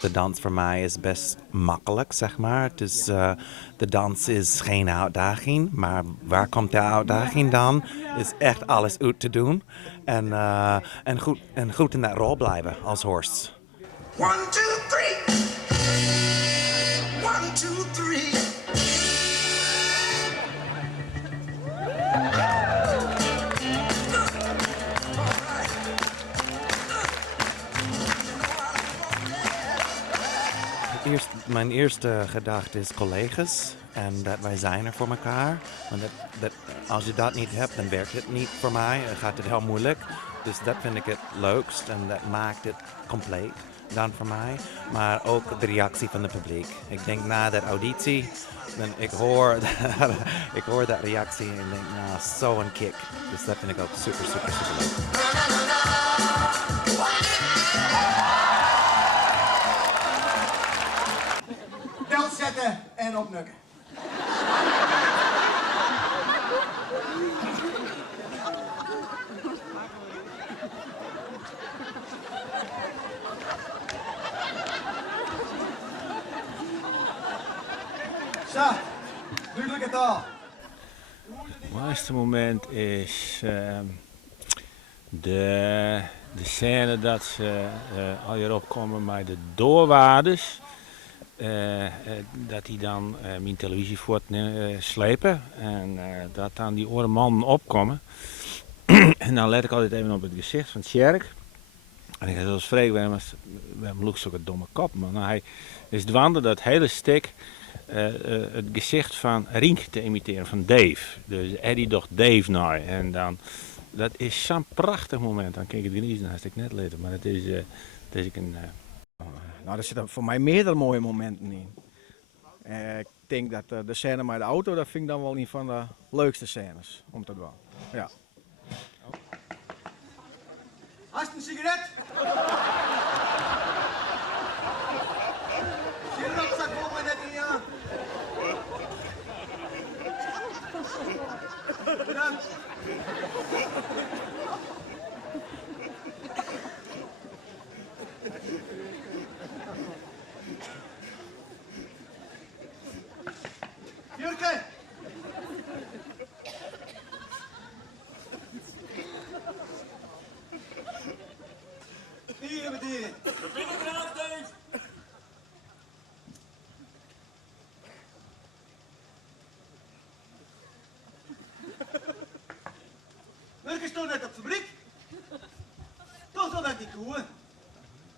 De dans voor mij is best makkelijk, zeg maar. Dus de dans is geen uitdaging. Maar waar komt de uitdaging dan? Is echt alles uit te doen. En goed in dat rol blijven als Horst. 1, 2, 3. 1, 2, 3. Mijn eerste gedachte is collega's en dat wij zijn er voor elkaar. Want als je dat niet hebt, dan werkt het niet voor mij. Dan gaat het heel moeilijk. Dus dat vind ik het leukst en dat maakt het compleet dan voor mij. Maar ook de reactie van het publiek. Ik denk na dat auditie, ik hoor dat reactie en ik denk, nou, zo een kick. Dus dat vind ik ook super, super, super leuk. Belt zetten en opnukken. Zo, nu lukt het al. Het mooiste moment is de scène dat ze al hierop komen met de doorwaarders. Dat die dan mijn televisie voort slepen en dat dan die oude mannen opkomen. En dan let ik altijd even op het gezicht van Tjerk. En ik ga zoals Freek, we hebben ook zo'n domme kop, man. Nou, hij is dwande dat hele stuk het gezicht van Rink te imiteren, van Dave. Dus Eddie docht Dave naar. En dan, dat is zo'n prachtig moment. Dan kijk ik het niet naast ik net later, maar het is een... Nou, er zitten voor mij meerdere mooie momenten in. Ik denk dat de scène met de auto, dat vind ik dan wel een van de leukste scènes om te doen. Ja. Hast een sigaret? Je rugzak komt me net niet aan. Bedankt. Jurke! Hier, meneer. We binnen eraan, Dave. Welke stond net op de fabriek? Toch wel dat die koeien.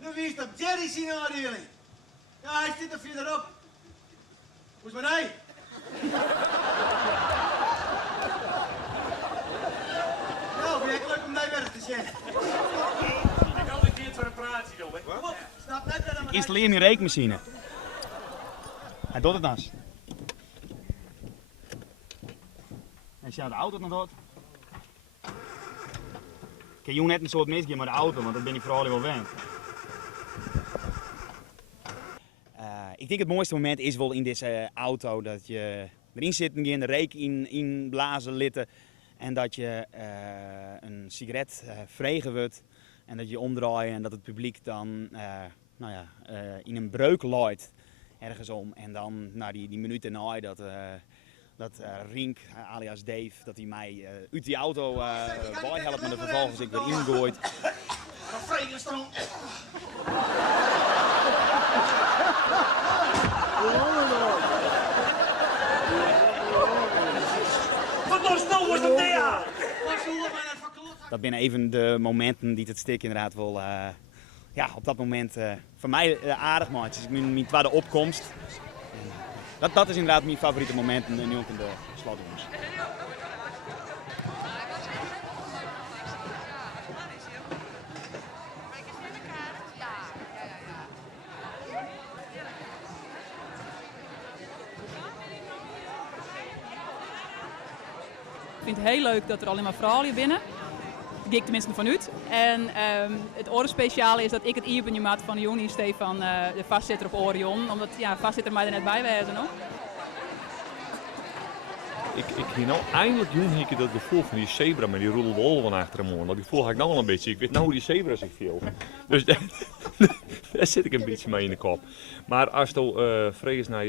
Nu wie is dat Jerry zien aandelen? Ja, hij zit er verderop. Hoe is mijn ei? Nou, werkelijk om mij werk te zijn. Ik had een keer voor een praatje doen, hè. Wat? Snap net dat Ik installeer een rekenmachine. Hij doet het dan. En als je de auto nog doet. Ik heb net een soort misgeven met de auto, want dat ben ik vooral wel wend. Ik denk het mooiste moment is wel in deze auto dat je erin zit en de reek in blazen litten en dat je een sigaret vregen wordt en dat je omdraait en dat het publiek dan in een breuk looit ergens om en dan na die minuut erna dat Rink alias Dave dat hij mij uit die auto bij helpt en er vervolgens ik weer ingooit. Dat zijn even de momenten die het stuk inderdaad wel op dat moment voor mij aardig maakt. Dus mijn tweede opkomst. Dat is inderdaad mijn favoriete moment nu ook in de slotrondes. Ik vind het heel leuk dat er alleen maar vrouwen hier binnen. Ik tenminste vanuit. En het orenspeciale is dat ik het iepen maat van Joni Stefan, de vastzitter op Orion. Omdat vastzitter mij er net bij wezen. ik hier nou eindelijk jongen dat gevoel van die zebra met die roedel wolven achter hem aan. Dat gevoel had ik nou al een beetje. Ik weet nou hoe die zebra zich viel. Dus daar zit ik een beetje mee in de kop. Maar als je vrees naar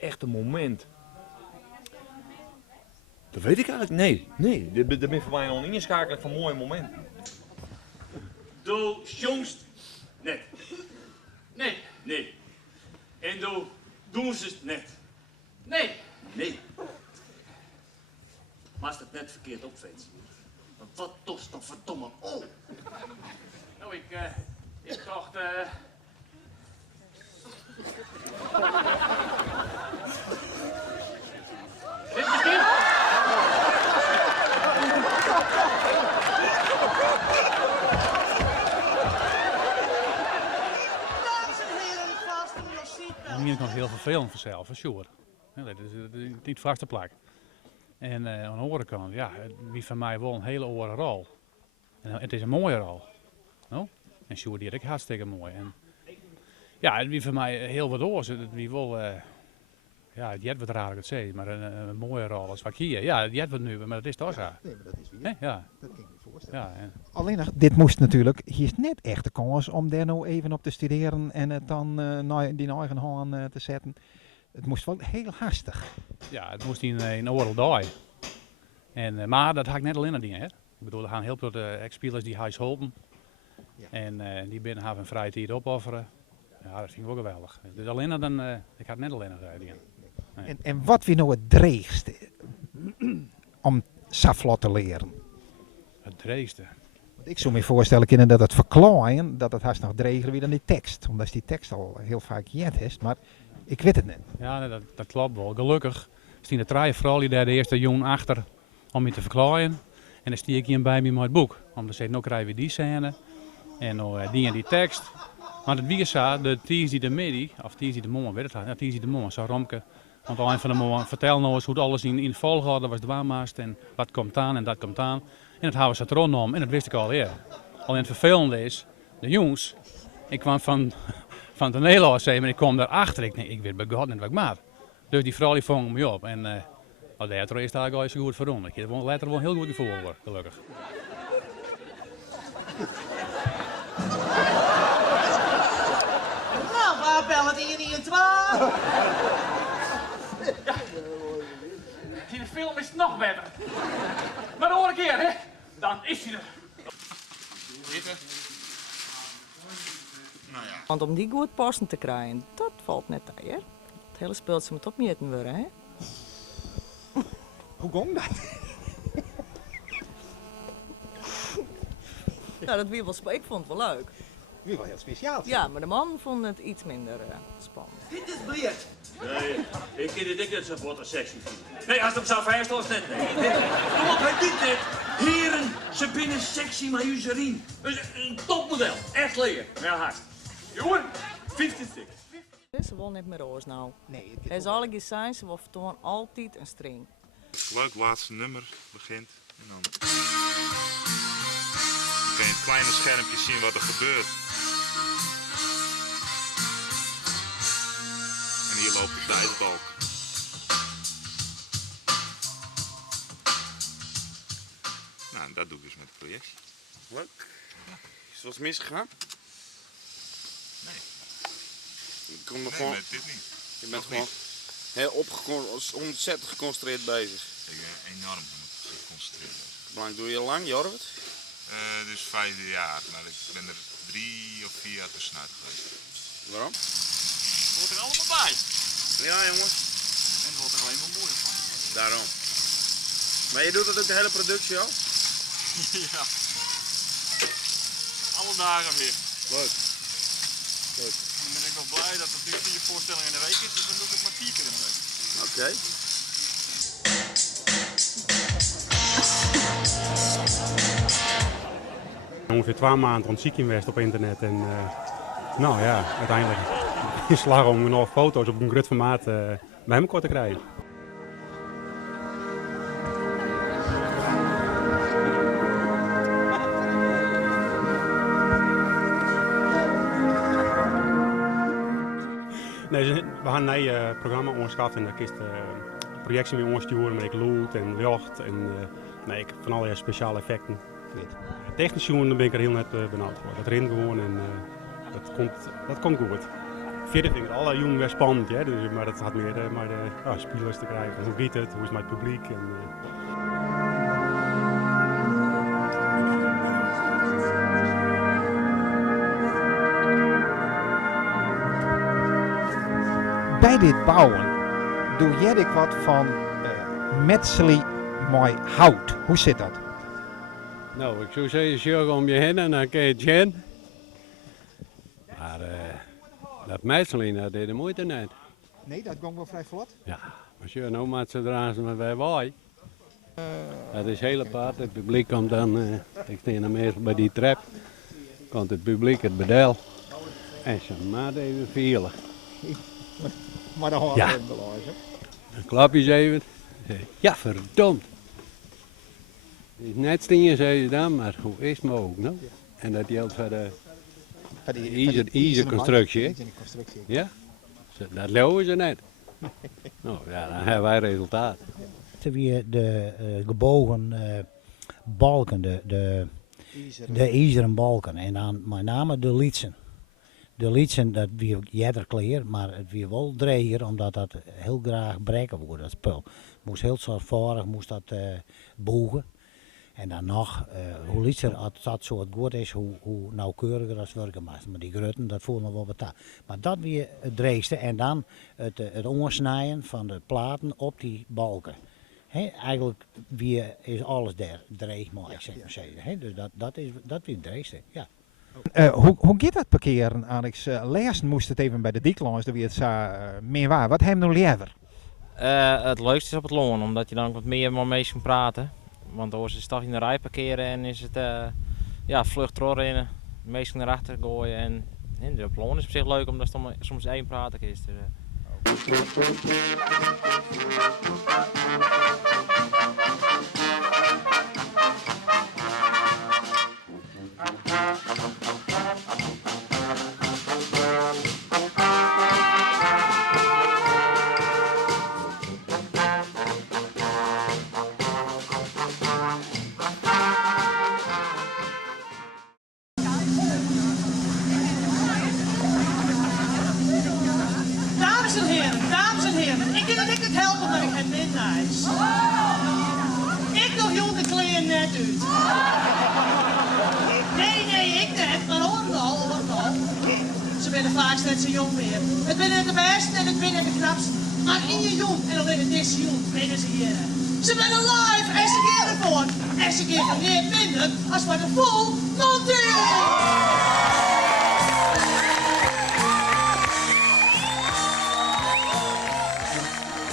echt een moment. Dat weet ik eigenlijk. Nee. Dat ben voor mij al een inschakeling van mooie momenten. Doe jongst net. Nee. En doen ze het net. Nee. Maar als het net verkeerd opveet, dan wat tost dan verdomme op? Nou, ik dacht, dit misschien? Dames en heren, vast in your seatbelt. Hier is nog heel vervelend vanzelf, sure. Ja, dat is niet vaste plek. En aan de andere kant, ja, wie van mij wel een hele oren rol. En het is een mooie rol. No? En sure, die is ook hartstikke mooi. En, ja, wie van mij heel wat oors. Wie wel, ja, het jet wat raar ik het zei, maar een mooie rol als wat hier. Ja, het jet wat nu, maar dat is toch zo. Nee, maar dat is weer. Ja. Dat kan ik me voorstellen. Ja, en Alleen nog, dit moest natuurlijk, hier is net echt de kans om daar nou even op te studeren en het dan naar die eigen hand te zetten. Het moest wel heel hastig. ja, het moest in oorlog daar. En, maar dat had ik net alleen aan dingen, hè. Ik bedoel, er gaan heel veel ex-spelers die huis helpen. Ja. En die binnen hebben een vrije tijd opofferen. Ja, dat vind ik wel geweldig. Dus alleen dan, ik had net alleen aan dingen. Nee. En wat weer nou het dreigste om saflot te leren? Het dreigste. Want ik zou me voorstellen kunnen dat het verklaaien, dat het haast nog dreiger weer dan die tekst. Omdat die tekst al heel vaak jet is, maar ik weet het niet. Ja, nee, dat klopt wel. Gelukkig staan de drie vrouwen daar de eerste jongen achter om me te verklaaien. En dan stier ik hier bij me met het boek. Om te zeggen, nou krijgen we die scène. En nou, die en die tekst. Maar het wie zo, de Ties die de Medi, of Ties die de Momma, weet het, ja, Ties die de Momma, zo Romke. Want een van de Momma, vertel nou eens hoe het alles in volgorde was dwaarmaast en wat komt aan en dat komt aan. En dat hebben ze het rondom en dat wist ik al eerder. Alleen het vervelende is, de jongens, ik kwam van de Nederlandse en ik kwam daarachter, ik weet bij God niet wat ik maak. Dus die vrouw die vong me op en dat deed er eerst eigenlijk al zo goed voor om. Ik heb er later wel een heel goed gevoel voor, gelukkig. Nou, waar bellen die niet in 12? In de film is het nog beter. Maar de andere keer, hè? Dan is hij er. Want om die goed passen te krijgen, dat valt net aan, hè? Het hele speeltje moet opmeten worden, hè? Hoe ging dat? Nou, dat weer wel, ik vond het wel leuk. Weer wel heel speciaal. Ja, maar de man vond het iets minder spannend. Dit is Bliert. Nee, ik vind het niet zo wat een sexy vinden. Nee, als het hem zou vijfstel is net. Nee. Kom op, hij doet dit. Heren, ze binnen sexy majuserien. Een topmodel. Echt leer. Ja, hard. Jongen, 50 Ze wil niet meer roos nou. Nee, Hij is alle zijn, ze wil vertonen altijd een string. Leuk, laatste nummer begint. En dan kan je een kleine schermpje zien wat er gebeurt. En hier loopt de tijdbalk. Nou, dat doe ik dus met de projectie. Leuk. Is er wat misgegaan? Nee. Je komt nog gewoon... met dit niet. Je bent gewoon heel ontzettend geconcentreerd bezig. Ik ben enorm geconcentreerd. Hoe lang doe je al lang, Jorwert? Dus 5 jaar, maar ik ben er 3 of 4 jaar tussenuit geweest. Waarom? Het hoort er allemaal bij. Ja, jongens. En het wordt er alleen maar mooier van. Daarom. Maar je doet het ook de hele productie al? Ja. Alle dagen weer. Leuk. Leuk. En dan ben ik wel blij dat het nu 4 voorstellingen in de week is, dus dan doe ik het maar 4 keer in de week. Oké. Ongeveer 2 maanden ontziek geweest op internet en nou ja, uiteindelijk in slag om nog foto's op een groot formaat bij elkaar te krijgen. Nee, we gaan een programma ongeschaft en dat is projectie mee ondersturen met lood en licht en van allerlei speciale effecten. Technisch jongen, daar ben ik er heel net benauwd voor. Dat rent gewoon en dat komt goed. Verder vind ik het alle jongen weer spannend, hè? Dus, maar dat had meer de spelers te krijgen. Hoe gaat het, hoe is mijn publiek? Bij dit bouwen doe jij ik wat van metselie met hout. Hoe zit dat? Nou, ik zou zeggen, zorg om je heen en dan kun je het zien. Maar dat metselen, dat deed de moeite niet. Nee, dat ging wel vrij vlot. Ja, als je nou met z'n dragen met bij waai. Dat is heel apart. Het publiek komt dan, ik sta dan meestal bij die trap, komt het publiek het bedel. En ze maat even vielen. Maar dan hoor ja. je het belangrijk. Dan klap je ze even. Ja, verdomd. Het is net stingen, zei je dan, maar hoe is het mogelijk? Nou? En dat geldt voor de ijzerconstructie. Ja, dat geloven ze net. Nou ja, dan hebben wij resultaat. Weer de gebogen balken, de ijzeren balken en dan met name de lietsen. De lietsen, dat wie jeder maar het wie wel dreger, omdat dat heel graag breken wordt, dat spul. Moest heel zorgvuldig, moest dat bogen. En dan nog, hoe lietser als dat soort goed is, hoe nauwkeuriger als werken mag. Maar die grutten, dat voelt me wel betaald. Maar dat weer het dreigste en dan het omsnijden van de platen op die balken. Eigenlijk is alles daar dreig mooi, zeg maar zeggen. Dus dat is het dreigste, ja. Hoe gaat dat parkeren, Alex? Leerst moest het even bij de diklangs, dat we het meer waar. Wat heb je nou liever? Het leukste is op het loon, omdat je dan wat meer met mensen kan praten. Want anders is het toch in de rij parkeren en is het vlucht doorrennen, mensen naar achter gooien. En de loon is op zich leuk, omdat het soms één praten is. Dus, Dames en heren, ik denk dat ik het helpen, maar ik heb midnights. Ik nog jong de kleren net uit. Nee, ik net, maar hoor al. Ze zijn vaak net zo jong meer. Het ben net de beste en het ben net de knapste. Maar in je jong, en dan ben het dit jong, binnen ze hier. Ze zijn live en ze keren voor. En ze keren niet minder als voor de full montering.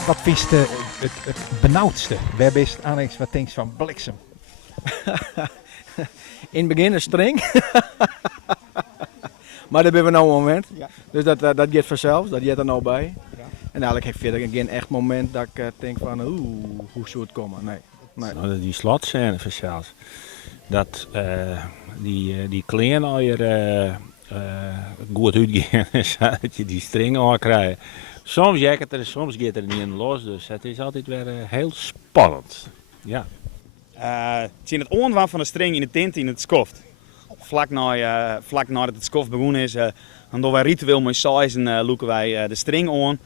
Wat is het benauwdste? Waar is het, Alex, wat denk je van bliksem? In het begin een string. Maar dat hebben we nou een moment. Ja. Dus dat gaat vanzelf, dat gaat er nou bij. Ja. En eigenlijk heb ik verder geen echt moment dat ik denk van hoe zou het komen. Nee. Nou, die slotscène vanzelfs. Dat die klein al je goed uitgaan, dat je die string aan krijgt. Soms jacket er, soms gaat er niet in los, dus het is altijd weer heel spannend. Ja. Het is het oorwaan van de string in de tint in het skoft. Vlak nadat het skoft begonnen is, dan doen wij ritueel met sizen loeken wij de string aan.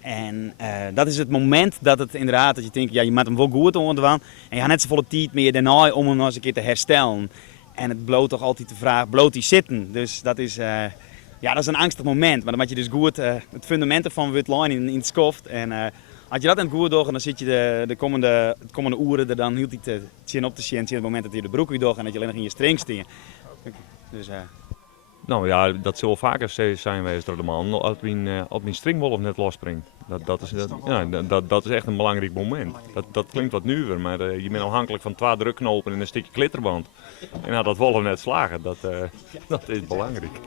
En dat is het moment dat het inderdaad, dat je denkt, ja, je moet hem wel goed onderwaan. En je hebt net zoveel tijd meer daarna om hem nog eens een keer te herstellen. En het bloot toch altijd de vraag, bloot hij zitten? Dus dat is... Ja, dat is een angstig moment, maar dan moet je dus goed het fundament ervan wit line in het skoft. En als je dat in het goed doet, dan zit je de komende uren er dan hield hij te zien op te zien. Het moment dat je de broek weer doet en dat je alleen nog in je string staat. Dus, Nou ja, dat zal wel vaker zijn geweest door de man als mijn stringwolf net losspringt. Dat is echt een belangrijk moment. Dat klinkt wat nuwer, maar je bent afhankelijk van 2 drukknopen en een stukje klitterband. En nou, dat wolf net slagen, dat is belangrijk.